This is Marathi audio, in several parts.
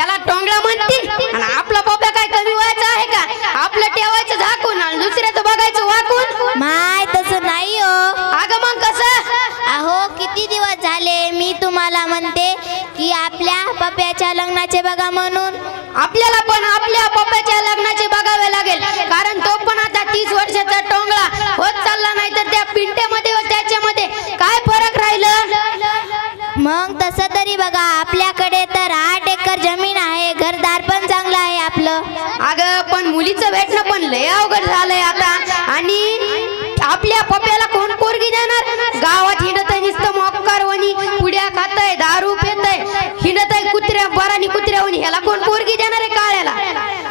त्याला टोंगळा म्हणते आणि आपला पप्या काय कमी व्हायचा आहे का? आपलं ठेवायचं झाकून आणि दुसऱ्याचं बघायचं वाकून. माय तसं नाही हो. अगं मग कसं? अहो किती दिवस झाले मी तुम्हाला म्हणते की आपल्या पप्याच्या लग्नाचे बघा म्हणून. आपल्याला पण आपल्या पप्याच्या लग्नाचे बघावे लागेल, कारण तो पण आता 30 वर्षाचा टोंगळा होत चालला, नाही तर त्या पिंट्यामध्ये व त्याच्यामध्ये काय फरक राहिलं? मग तसं तरी बघा आपल्याकडे तर 8 एकर जमीन आहे, घरदार पण चांगलं आहे आपलं. अगं पण मुलीचं भेटणं पण लय अवघड झालंय आता. आणि आपल्या पप्याला कोण पोरगी देणार? गावात हिंडत आहे नुसतं मॉपकारवणी, पुड्या खातय, दारू पेतय, हिंडत आहे कुत्र्या बरानी कुत्र्यावणी. ह्याला कोण पोरगी देणार आहे काळ्याला?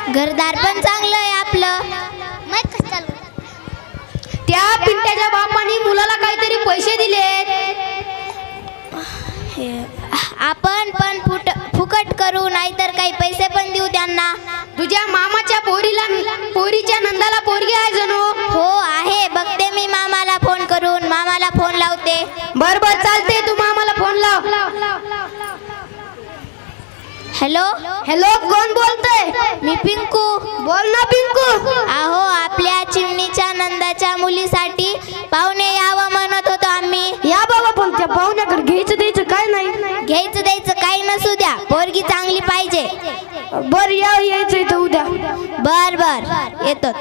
घरदार पण चांगलं आहे आपलं. त्या पिंट्याच्या बापाने मुलाला काहीतरी पैसे दिले. आपण पण फुकट करू, नाहीतर काही पैसे पण देऊ त्यांना. तुझ्या मामाच्या पोरीच्या नंदाला पोरगी आहे जणू. हो आहे, बघते मी मामाला फोन करून. मामाला फोन लावते. बर बर चालते, तू मामाला फोन लाव. हॅलो हॅलो, कोण बोलतय? मी पिंकू. बोल ना पिंकू. अहो आपल्या चिमणीच्या नंदाच्या मुलीसाठी पाहुणे यावं म्हणत होतो आम्ही. या बाबा, पण त्या पाहुण्याकडे घ्यायचं द्यायचं काय नाही. घ्यायचं द्यायचं काही नसू द्या, पोरगी चांगली पाहिजे. बर यायचं इथं उद्या. बर बर येतो.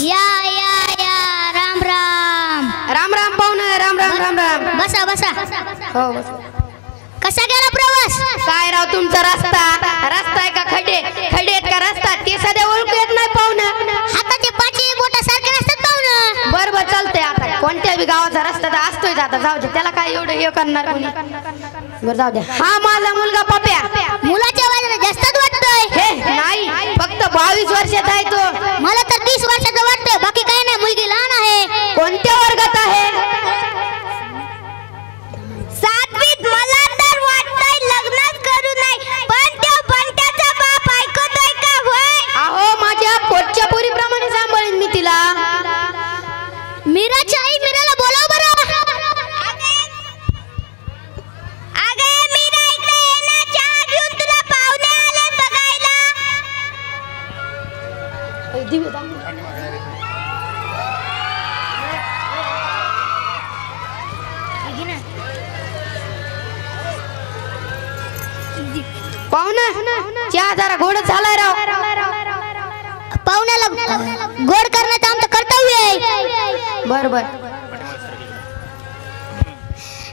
या या या, राम राम. राम राम पाहुणा, राम राम राम राम. बसा बसा. हो बस. कसा गेला प्रवास? काय राव तुमचा रस्ता आहे का खड्डे? खड्डे आहेत का रस्ता? ते सध्या ओळखू येत नाही पाहुणा. हाताचे पाची बोटा सारखे नसतात पाहुणा. बर बर चालतंय. आता कोणत्या बी गावाचा रस्ता तर असतोय, आता जाऊ दे, त्याला काय एवढं हे करणार कोणी. बरं जाऊ दे. हा माझा मुलगा पप्या. मुलाच्या वयाला जास्तच वाटतोय. हे नाही, फक्त 22 वर्षाचा आहे तो. मला तर 30 वर्षाचा वाटतोय, बाकी काही नाही. मुलगी लहान आहे. कोणत्या वर्गात आहे? 7वीत. मला तर वाटतंय लग्नच करू नाही, पण त्याचा बाप ऐकतोय का होय? अहो माझ्या पोटच्या पोरीप्रमाणे सांभाळीन मी तिला. मीराची आई मीराला बोलाव बरं. अगे मीरा, इकडे ये ना, चहा घेऊन तुला पाहुणे आले बघायला. पाहुणा, चहा जरा गोडच झालाय राव. पाहुण्याला गोड करण्याचं आमचं कर्तव्य आहे. बर बर.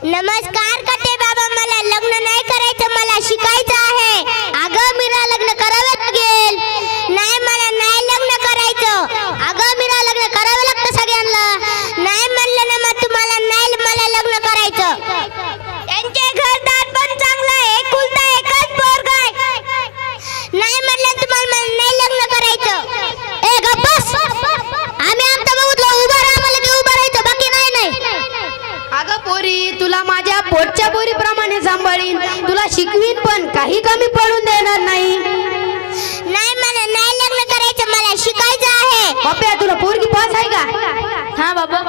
नमस्कार कटे बाबा, मला लग्न नाही करायचं, मला शिकायचं आहे. अगं मीरा, लग्न करावं लागेल. नाही मला नाही लग्न करायचं. अगं मीरा, लग्न करावं लागतं सगळ्यांना. नाही म्हणलं ना मग तुम्हाला नाही, मला लग्न करायचं. त्यांचे घरदार पण चांगलं आहे, एकुलता एकच पोरगा आहे. नाही म्हणलं तुम्हाला नाही लग्न करायचं. ए गप्प बस. आम्ही आमचं बघूतलं उभं राहा, मला की उभं राहायचं, बाकी नाही. अगं पोरी, तुला माझ्या पोटच्या पोरीप्रमाणे सांभाळीन, तुला शिकवीन, पण काही कमी पडून देणार नाही. नाही मला नाही लग्न करायचं, मला शिकायचं आहे. पप्या, तुला पोरगी पास आहे का? हा बाबा.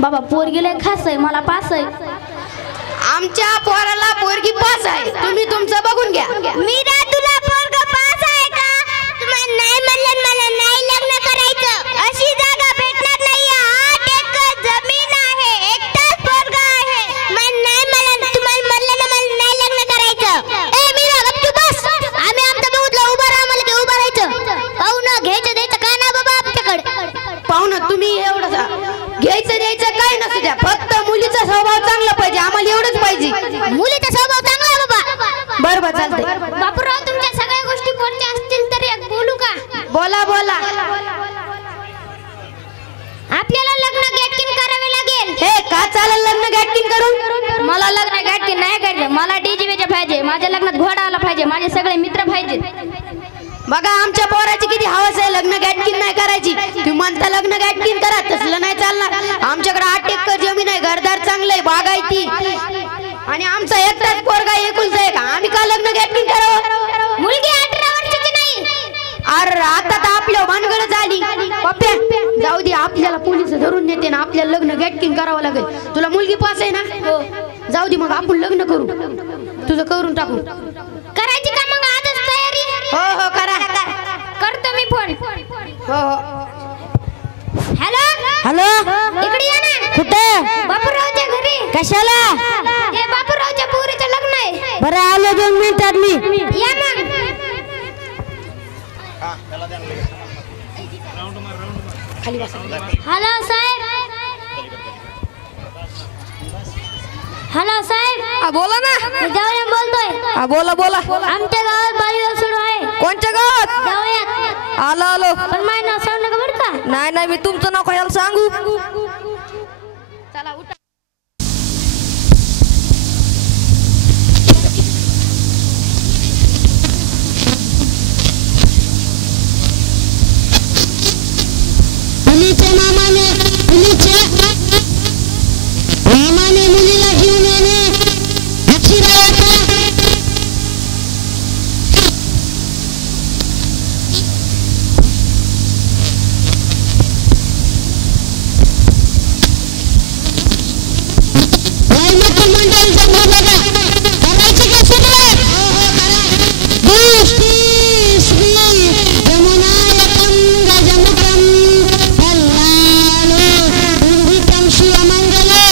बाबा पोरगी लय खास आहे, मला पास आहे. आमच्या पोराला पोरगी पास आहे, तुम्ही तुमचं बघून घ्या. मीरा, तुला पोरगा पास आहे का? तुम्हाला नाही म्हणलं मला नाही लग्न करायचं. अशी जागा भेटणार नाही. 8 एकर जमीन आहे, एकटाच पोरगा आहे. मला तुम्हाला म्हणलं ना मला नाही लग्न करायचं. ए मीरा, गपचूप बस. आम्ही आमचं बघूतलं उभं राहा, मला की उभं राहायचं. पाहुणं घ्यायचं द्यायचं काय नाही बाबा आमच्याकडे. पाहुणं, तुम्ही एवढं घ्यायचं द्यायचं काय नसू द्या, फक्त मुलीचा स्वभाव चांगला पाहिजे, आम्हाला एवढंच पाहिजे. मुलीचा स्वभाव चांगला आहे बाबा. बर बर चालतंय. बापूराव, तुमच्या सगळ्या गोष्टी कोणत्या असतील तरी एक बोलू का? बोला बोला. आपल्याला लग्न गॅटकिन करावे लागेल. हे का चालेल लग्न गॅटकिन करून? मला लग्न गॅटकिन नाही करायचे, मला डीजे पाहिजे. माझ्या लग्नात घोडा आला पाहिजे, माझे सगळे मित्र पाहिजे. बघा आमच्या पोराची किती हवस आहे लग्न गॅटकिन नाही करायची. तुम्ही म्हणता लग्न गॅटकिन करा, तसलं नाही चालणार. आमच्याकडे 8 एकर जमीन आहे, घरदार चांगलं आहे, बागायती, आणि आमचा एकटाच पोरगा एकुलता आहे का? आम्ही का लग्न गॅटकिन लग्न गॅटकिंग करावं लागेल. तुला मुलगी पास आहे ना? हो. जाऊ दे मग आपण लग्न करू. तुझं करून टाकू. करायची का मग आजच तयारी? हो हो करा. करतो मी फोन. हो हो. हॅलो हॅलो इकडे या ना. कुठे? बापूरावच्या घरी. कशाला? हे बापूरावच्या पोरीचं लग्न आहे. बरं आलो 2 मिनिटात मी. या मग. हॅलो साहेब. हॅलो साहेब. हा बोला ना. मी जाऊया बोलतोय. हा बोला बोला. आमच्या गावात बालविवाह सुरू आहे. कोणत्या गावात? जाऊयात. आलो आलो. पण माझं नाव सांगू नका बरं का. नाही नाही मी तुमचं नाव कशाला सांगू. चला उठा. मुलीच्या मामाने मुलीला घेऊन येणे अक्षरार्थ. मंडळ जमू बघा. करायची का सुरुवात? दृष्टी श्री यमुनायकं गजमुखं कल्याणे दुर्भिकं शिवमंगले.